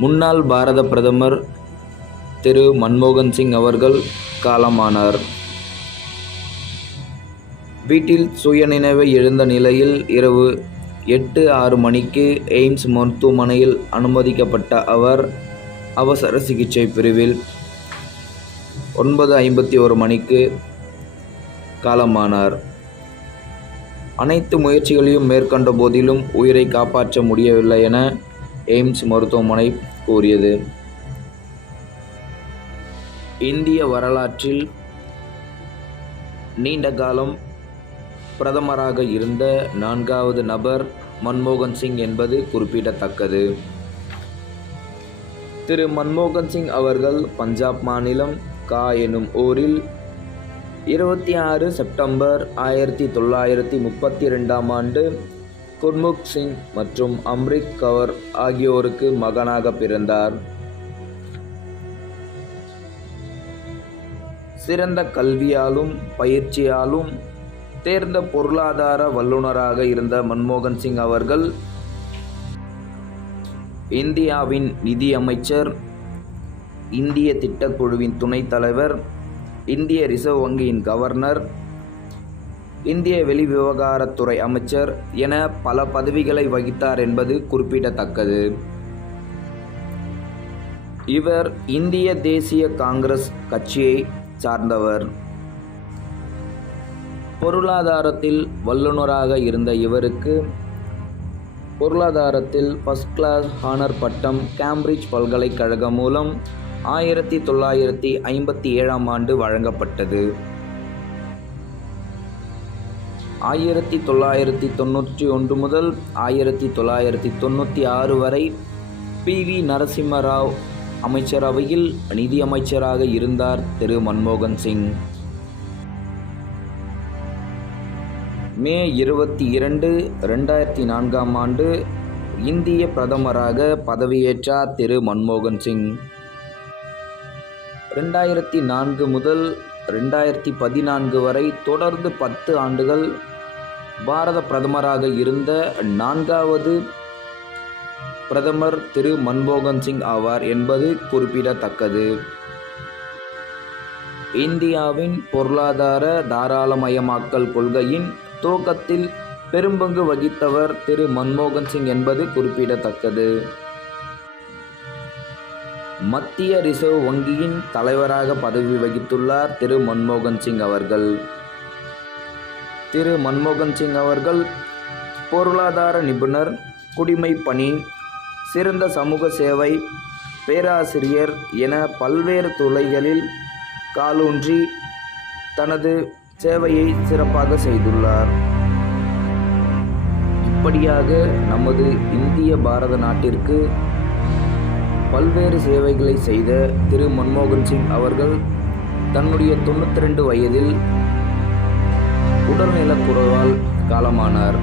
முன்னாள் பாரத பிரதமர் திரு மன்மோகன் சிங் அவர்கள் காலமானார். வீட்டில் சுயநினைவை இழந்த நிலையில் இரவு 8:06 மணிக்கு எய்ம்ஸ் மருத்துவமனையில் அனுமதிக்கப்பட்ட அவர் அவசர சிகிச்சை பிரிவில் 9:51 மணிக்கு காலமானார். அனைத்து முயற்சிகளையும் மேற்கொண்ட போதிலும் உயிரை காப்பாற்ற முடியவில்லை என எய்ம்ஸ் மருத்துவமனை கூறியது. இந்திய வரலாற்றில் நீண்ட காலம் பிரதமராக இருந்த 4வது நபர் மன்மோகன் சிங் என்பது குறிப்பிடத்தக்கது. திரு மன்மோகன் சிங் அவர்கள் பஞ்சாப் மாநிலம் கா எனும் ஊரில் 26 செப்டம்பர் 1932 ஆண்டு குர்முக் சிங் மற்றும் அம்ரித் கவர் ஆகியோருக்கு மகனாக பிறந்தார். சிறந்த கல்வியாலும் பயிற்சியாலும் தேர்ந்த பொருளாதார வல்லுநராக இருந்த மன்மோகன் சிங் அவர்கள் இந்தியாவின் நிதி அமைச்சர், இந்திய திட்டக்குழுவின் துணைத் தலைவர், இந்திய ரிசர்வ் வங்கியின் கவர்னர், இந்திய வெளிவிவகாரத்துறை அமைச்சர் என பல பதவிகளை வகித்தார் என்பது குறிப்பிடத்தக்கது. இவர் இந்திய தேசிய காங்கிரஸ் கட்சியை சார்ந்தவர். பொருளாதாரத்தில் வல்லுநராக இருந்த இவருக்கு பொருளாதாரத்தில் ஃபர்ஸ்ட் கிளாஸ் ஹானர் பட்டம் கேம்பிரிட்ஜ் பல்கலைக்கழகம் மூலம் 1957 ஆண்டு வழங்கப்பட்டது. 1991 முதல் 1996 வரை PV நரசிம்ம ராவ் அமைச்சரவையில் நிதியமைச்சராக இருந்தார் திரு மன்மோகன் சிங். மே 22, 2004 ஆண்டு இந்திய பிரதமராக பதவியேற்றார் திரு மன்மோகன் சிங். 2004 முதல் 2014 வரை தொடர்ந்து 10 ஆண்டுகள் பாரத பிரதமராக இருந்த 4வது பிரதமர் திரு மன்மோகன் சிங் ஆவார் என்பது குறிப்பிடத்தக்கது. இந்தியாவின் பொருளாதார தாராளமயமாக்கல் கொள்கையின் துவக்கத்தில் பெரும்பங்கு வகித்தவர் திரு மன்மோகன் சிங் என்பது குறிப்பிடத்தக்கது. மத்திய ரிசர்வ் வங்கியின் தலைவராக பதவி வகித்துள்ளார் திரு மன்மோகன் சிங் அவர்கள். திரு மன்மோகன் சிங் அவர்கள் பொருளாதார நிபுணர், குடிமைப் பணி, சிறந்த சமூக சேவை, பேராசிரியர் என பல்வேறு துறைகளில் காலூன்றி தனது சேவையை சிறப்பாக செய்துள்ளார். இப்படியாக நமது இந்திய பாரத நாட்டிற்கு பல்வேறு சேவைகளை செய்த திரு மன்மோகன் சிங் அவர்கள் தன்னுடைய 92 வயதில் உடல்நலக்குறைவால் காலமானார்.